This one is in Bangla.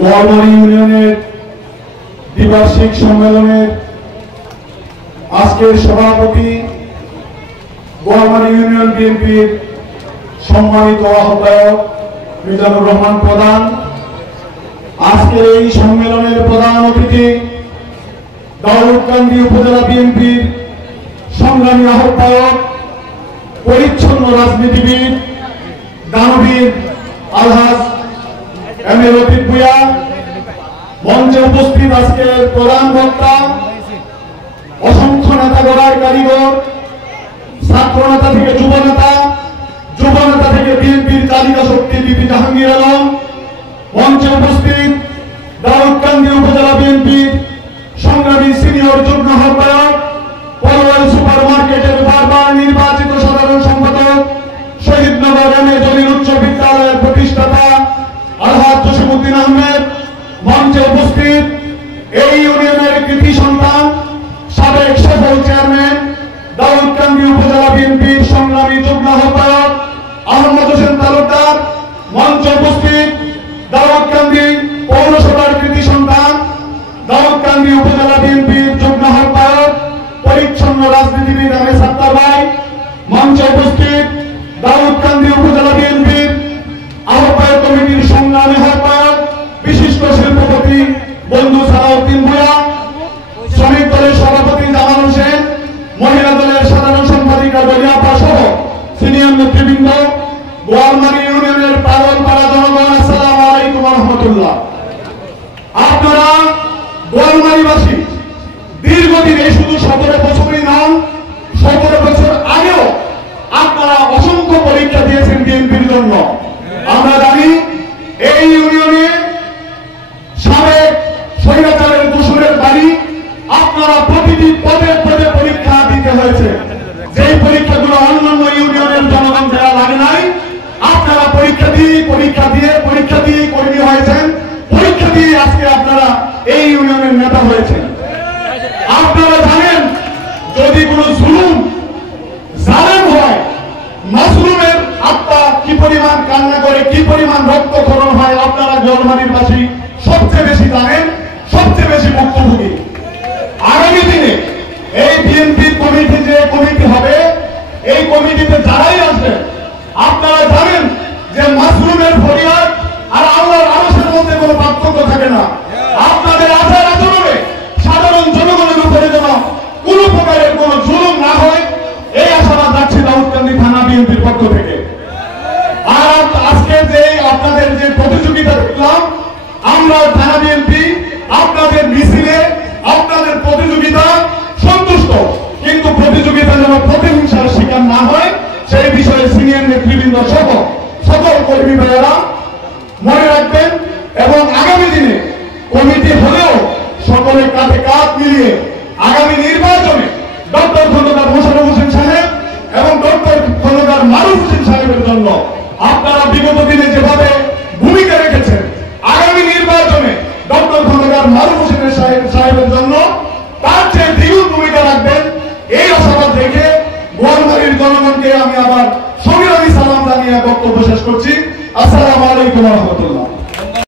গোয়ালমারী ইউনিয়নের দ্বিবার্ষিক সম্মেলনের আজকের সভাপতি গোয়ালমারী ইউনিয়ন বিএনপির সম্মানিত আহ্বায়ক মিজানুর রহমান প্রধান, আজকের এই সম্মেলনের প্রধান অতিথি দাউদকান্দি উপজেলা বিএনপির সংগ্রামী আহ্বায়ক, পরিচ্ছন্ন রাজনীতিবিদ, দানবীর আলহাজ এম এ লতিফ ভূঁইয়া, মঞ্চে উপস্থিত আজকের প্রধান বক্তা, অসংখ্য নেতা গড়ার কারিগর, ছাত্র নেতা থেকে যুব নেতা থেকে বিএনপির চালিকা শক্তি বিপি জাহাঙ্গীর আলম, মঞ্চে উপস্থিত দাউদকান্দি উপজেলা বিএনপির সংগ্রামী সিনিয়র যুগ্ম আহ্বায়ক, পরওয়াল সুপার মার্কেটের বারবার নির্বাচিত সাধারণ সম্পাদক, শহীদনগর এম এ জলিল উচ্চ বিদ্যালয়ের প্রতিষ্ঠাতা আলহাজ জসিমউদ্দিন আহমেদ, মঞ্চে উপস্থিত এই ইউনিয়নের কৃতি সন্তান, সাবেক সফল চেয়ারম্যান, দাউদকান্দি উপজেলা বিএনপির সংগ্রামী যুগ্ম আহ্বায়ক আহমদ হোসেন তালুকদার, মঞ্চে উপস্থিত দাউদকান্দি পৌরসভার কৃতি সন্তান, দাউদকান্দি উপজেলা বিএনপির যুগ্ম আহ্বায়ক, পরিচ্ছন্ন রাজনীতিবিদ এম এ সাত্তার ভাই, মঞ্চে উপস্থিত দাউদকান্দি উপজেলা বিএনপির আহ্বায়ক কমিটির সংগ্রামী আহ্বায়ক, বিশিষ্ট শিল্পপতি বন্ধু সালাউদ্দিন ভূঁইয়া, শ্রমিক দলের সভাপতি জামাল হোসেন, মহিলা দলের সাধারণ সম্পাদিকা বলিয়াপা সহ সিনিয়র নেতৃবৃন্দ, গোয়ালমারী ইউনিয়নের পাগলপাড়া জনগণ, আসসালামু আলাইকুম ওয়া রাহমাতুল্লাহ। আপনারা গোয়ালমারীবাসী দীর্ঘদিন, এই শুধু 17 বছরই নন, 17 বছর আগেও আপনারা অসংখ্য পরীক্ষা দিয়েছেন বিএনপির জন্য। আমরা জানি এই ইউনিয়নে সাবেক স্বৈরাচারের দোসরের বাড়ি, আপনারা প্রতিটি পদে পদে পরীক্ষা দিতে হয়েছে। যেই পরীক্ষাগুলো অন্যান্য ইউনিয়নের জনগণ দেওয়া লাগে নাই, আপনারা পরীক্ষা দিয়ে কর্মী হয়েছেন, পরীক্ষা দিয়ে আজকে আপনারা এই ইউনিয়নের নেতা হয়েছেন। আপনারা জানেন যদি কোনো জুলুম জালেম হয়, মাসলুমের আত্মা কি পরিমাণ কান্না করে, কি পরিমাণ রক্তক্ষরণ হয়, আপনারা গোয়ালমারীবাসী সবচেয়ে বেশি জানেন, সবচেয়ে বেশি ভুক্তভোগী। আগামী দিনে এই বিএনপি কমিটি, যে কমিটি হবে, এই কমিটিতে যারাই আসবেন, আপনারা জানেন যে মাসলুমের ফরিয়াদ আর আল্লাহর আদেশের মধ্যে কোনো পার্থক্য থাকে না। আপনাদের আচার আচরণে সাধারণ জনগণের উপরে যেন কোনো প্রকারের কোনো জুলুম না হয়, এই আশাবাদ রাখছি দাউদকান্দি থানা বিএনপির পক্ষ থেকে। আর আজকে যে আপনাদের যে প্রতিযোগিতা দেখলাম, আমরা থানা বিএনপি আপনাদের মিছিলে, আপনাদের প্রতিযোগিতা সন্তুষ্ট, কিন্তু প্রতিযোগিতা যেন প্রতিহিংসার শিকার না হয় সেই বিষয়ে সিনিয়র নেতৃবৃন্দ সহ সকল কর্মী ভাইয়েরা মনে রাখবেন। এবং আগামী দিনে কমিটি হলেও সকলে কাঁধে কাঁধ মিলিয়ে আগামী নির্বাচনে ডক্টর খন্দকার মোশাররফ হোসেন সাহেব এবং ডক্টর খন্দকার মারুফ হোসেন সাহেবের জন্য আপনারা বিগত দিনে যেভাবে ভূমিকা রেখেছেন, আগামী নির্বাচনে ডক্টর খন্দকার মারুফ হোসেন সাহেবের জন্য তার চেয়ে দ্বিগুণ ভূমিকা রাখবেন, এই আশাবাদ রেখে গোয়ালমারীর জনগণকে আমি আবার সংগ্রামী সালাম জানিয়ে বক্তব্য শেষ করছি। আসসালামু আলাইকুম ওয়া রাহমাতুল্লাহ।